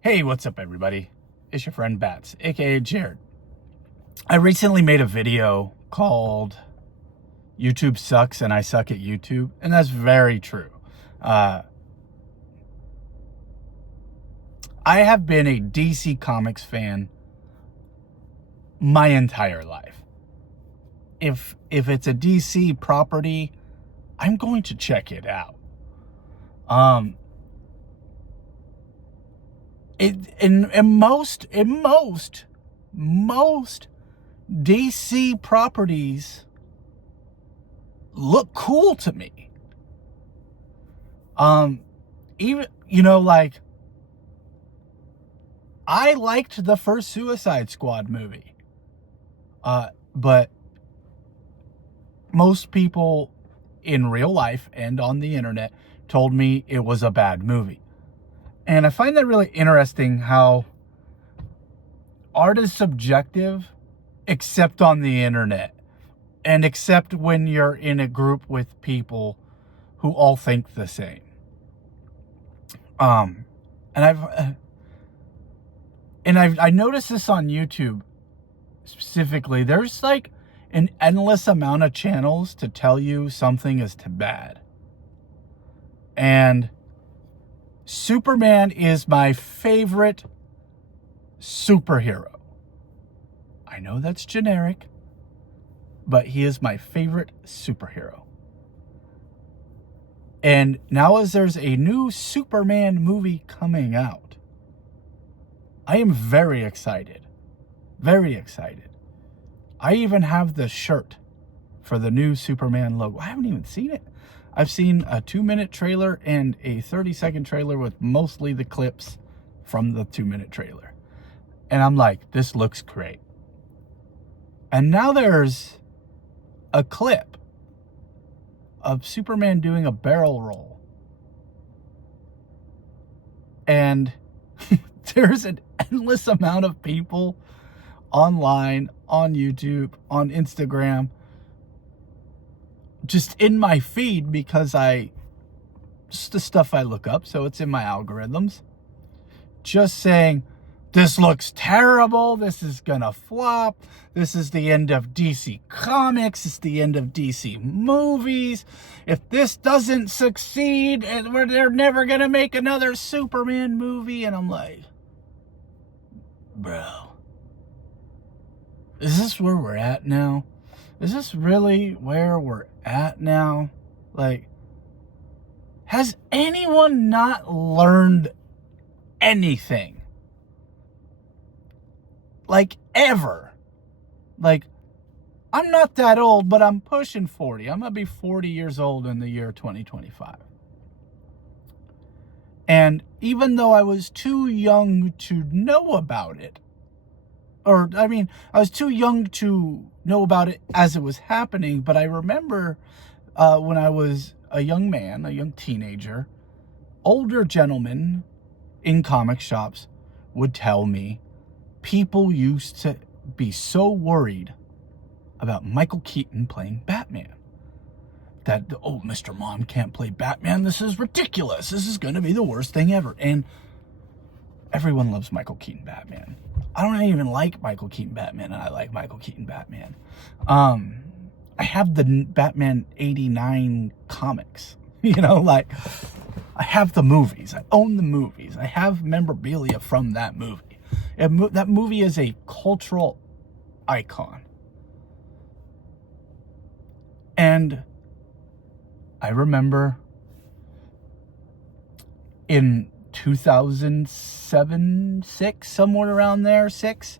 Hey, what's up, everybody? It's your friend Bats, aka Jared. I recently made a video called YouTube Sucks and I Suck at YouTube, and that's very true. I have been a DC Comics fan my entire life. If it's a DC property, I'm going to check it out. In most DC properties look cool to me. Even, like, I liked the first Suicide Squad movie. But most people in real life and on the internet told me it was a bad movie. And I find that really interesting how art is subjective, except on the internet. And except when you're in a group with people who all think the same. And I noticed this on YouTube specifically. There's like an endless amount of channels to tell you something is too bad. And Superman is my favorite superhero. I know that's generic, but he is my favorite superhero. And now as there's a new Superman movie coming out, I am very excited. Very excited. I even have the shirt for the new Superman logo. I haven't even seen it. I've seen a 2-minute trailer and a 30-second trailer with mostly the clips from the 2-minute trailer. And I'm like, this looks great. And now there's a clip of Superman doing a barrel roll. And there's an endless amount of people online, on YouTube, on Instagram, just in my feed, because just the stuff I look up, so it's in my algorithms, just saying, this looks terrible, this is gonna flop, this is the end of DC Comics, it's the end of DC movies, if this doesn't succeed, they're never gonna make another Superman movie. And I'm like, bro, is this where we're at now? Is this really where we're at now? Like, has anyone not learned anything? Like, ever? Like, I'm not that old, but I'm pushing 40. I'm going to be 40 years old in the year 2025. And even though I was too young to know about it, I was too young to know about it as it was happening, but I remember when I was a young man, a young teenager, older gentlemen in comic shops would tell me people used to be so worried about Michael Keaton playing Batman that, oh, Mr. Mom can't play Batman. This is ridiculous. This is going to be the worst thing ever. And everyone loves Michael Keaton Batman. I don't even like Michael Keaton Batman, and I like Michael Keaton Batman. I have the Batman 89 comics. Like, I have the movies. I own the movies. I have memorabilia from that movie. That movie is a cultural icon. And I remember in 2007, 6, somewhere around there, 6,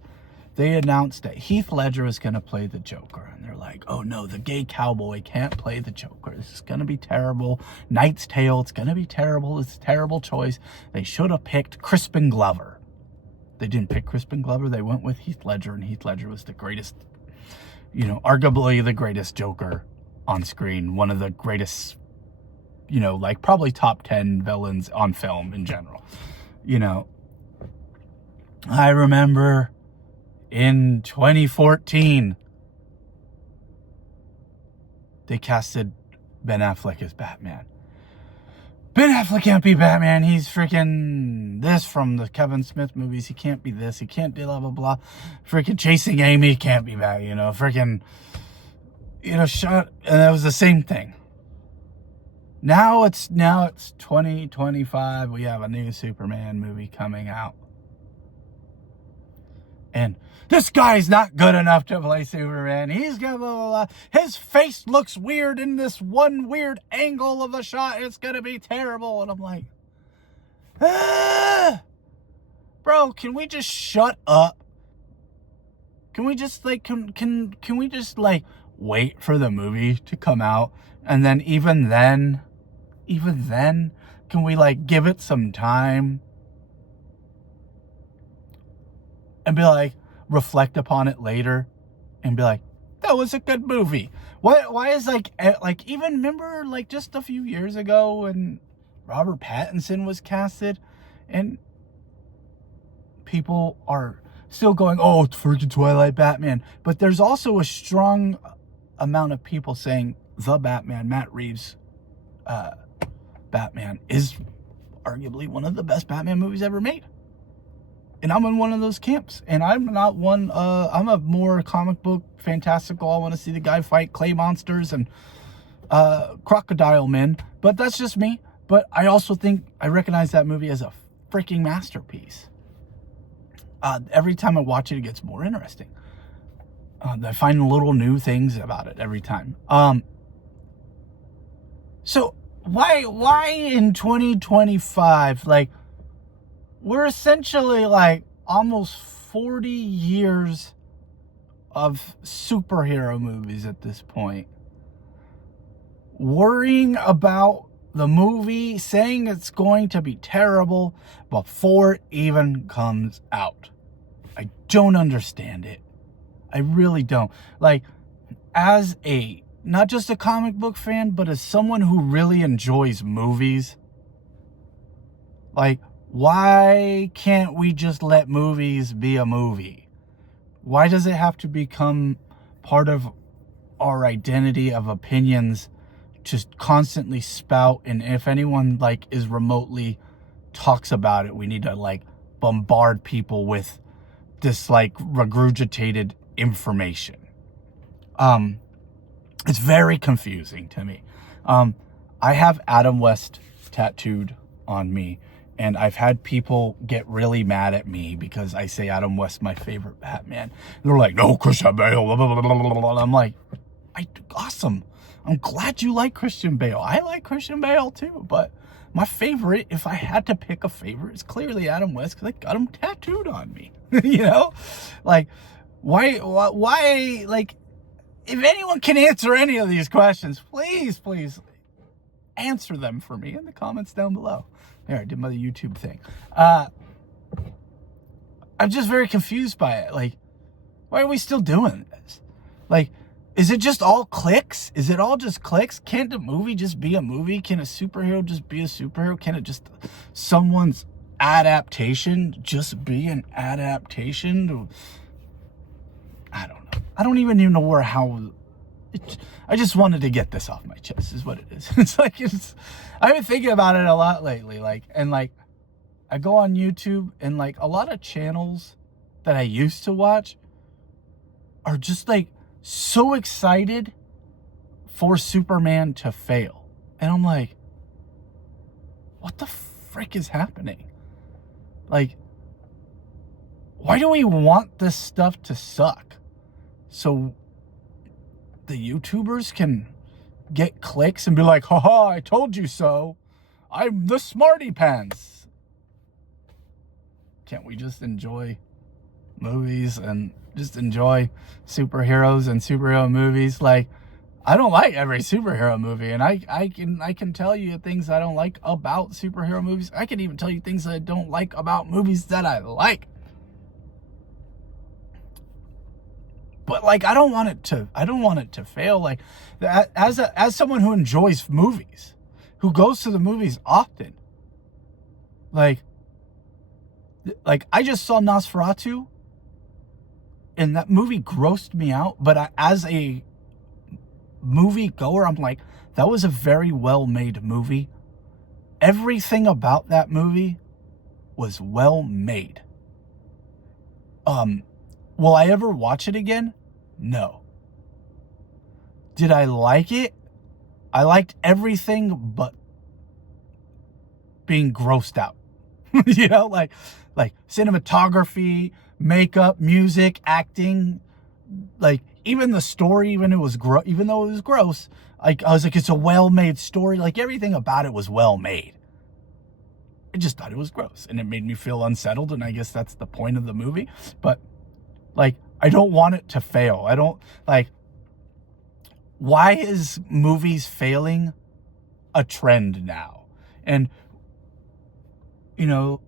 they announced that Heath Ledger was going to play the Joker. And they're like, oh no, the gay cowboy can't play the Joker. This is going to be terrible. Knight's Tale, it's going to be terrible. It's a terrible choice. They should have picked Crispin Glover. They didn't pick Crispin Glover. They went with Heath Ledger, and Heath Ledger was the greatest, arguably the greatest Joker on screen. One of the greatest, like probably top 10 villains on film in general. I remember in 2014, they casted Ben Affleck as Batman. Ben Affleck can't be Batman. He's freaking this from the Kevin Smith movies. He can't be this. He can't do blah, blah, blah. Freaking Chasing Amy can't be that, freaking, shot. And that was the same thing. Now it's 2025. We have a new Superman movie coming out. And this guy's not good enough to play Superman. He's got blah, blah, blah. His face looks weird in this one weird angle of the shot. It's going to be terrible. And I'm like, bro, can we just shut up? Can we just can we just wait for the movie to come out? And then even then, can we give it some time? And be reflect upon it later and be like, that was a good movie. Why is even remember just a few years ago when Robert Pattinson was casted and people are still going, oh, it's freaking Twilight Batman. But there's also a strong amount of people saying the Batman, Matt Reeves' Batman is arguably one of the best Batman movies ever made. And I'm in one of those camps. And I'm not one, I'm a more comic book, fantastical. I want to see the guy fight clay monsters and crocodile men. But that's just me. But I also think I recognize that movie as a freaking masterpiece. Every time I watch it, it gets more interesting. I find little new things about it every time. So why in 2025, we're essentially almost 40 years of superhero movies at this point. Worrying about the movie, saying it's going to be terrible before it even comes out. I don't understand it. I really don't. As not just a comic book fan, but as someone who really enjoys movies, why can't we just let movies be a movie? Why does it have to become part of our identity of opinions, just constantly spout? And if anyone is remotely talks about it, we need to bombard people with this regurgitated information. It's very confusing to me. I have Adam West tattooed on me. And I've had people get really mad at me because I say Adam West's my favorite Batman. And they're like, no, Christian Bale. Blah, blah, blah, blah, blah. I'm like, awesome. I'm glad you like Christian Bale. I like Christian Bale too. But my favorite, if I had to pick a favorite, is clearly Adam West because I got him tattooed on me. Why, if anyone can answer any of these questions, please answer them for me in the comments down below. There, I did my YouTube thing. I'm just very confused by it. Why are we still doing this? Is it just all clicks? Is it all just clicks? Can't a movie just be a movie? Can a superhero just be a superhero? Can it just, someone's adaptation just be an adaptation? I don't know. I don't even know how... I just wanted to get this off my chest is what it is. I've been thinking about it a lot lately. I go on YouTube and a lot of channels that I used to watch are just so excited for Superman to fail. And I'm like, what the frick is happening? Why do we want this stuff to suck? So the YouTubers can get clicks and be like, haha, I told you so. I'm the smarty pants. Can't we just enjoy movies and just enjoy superheroes and superhero movies? I don't like every superhero movie, and I can tell you things I don't like about superhero movies. I can even tell you things I don't like about movies that I like. But I don't want it to fail. As someone who enjoys movies, who goes to the movies often, I just saw Nosferatu, and that movie grossed me out. But as a movie goer, I'm like, that was a very well made movie. everything about that movie was well made. Will I ever watch it again? No. Did I like it? I liked everything but being grossed out. You know, like cinematography, makeup, music, acting, like even the story, even though it was gross, like I was like, it's a well-made story. Like everything about it was well made. I just thought it was gross, and it made me feel unsettled, and I guess that's the point of the movie. But like, I don't want it to fail. I don't like. Why is movies failing a trend now? And you know,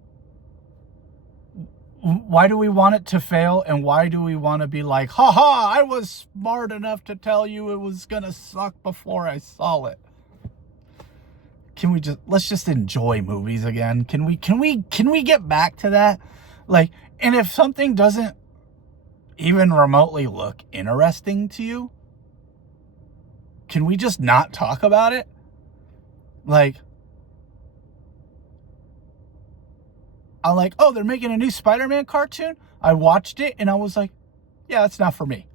why do we want it to fail, and why do we want to be like, haha, I was smart enough to tell you it was gonna suck before I saw it? Let's just enjoy movies again? Can we get back to that? Like, and if something doesn't even remotely look interesting to you, can we just not talk about it? Like, I'm like, oh, they're making a new Spider-Man cartoon? I watched it and I was like, yeah, that's not for me.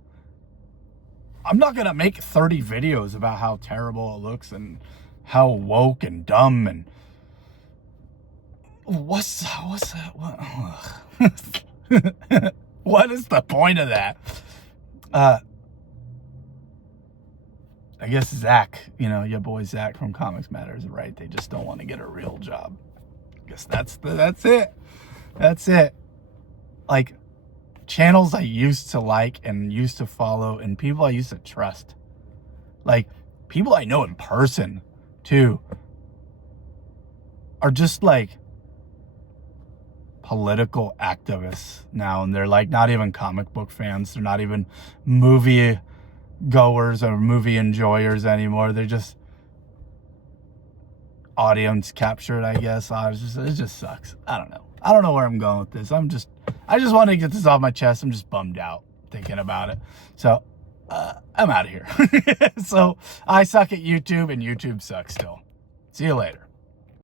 I'm not going to make 30 videos about how terrible it looks and how woke and dumb and what's that? What is the point of that? I guess Zach, your boy Zach from Comics Matter is right. They just don't want to get a real job. I guess that's it. That's it. Like, channels I used to like and used to follow and people I used to trust. Like, people I know in person, too, are just like political activists now. And they're like not even comic book fans. They're not even movie goers or movie enjoyers anymore. They're just audience captured, I guess. It just sucks. I don't know where I'm going with this. I just want to get this off my chest. I'm just bummed out thinking about it. So I'm out of here. So I suck at YouTube and YouTube sucks still. See you later.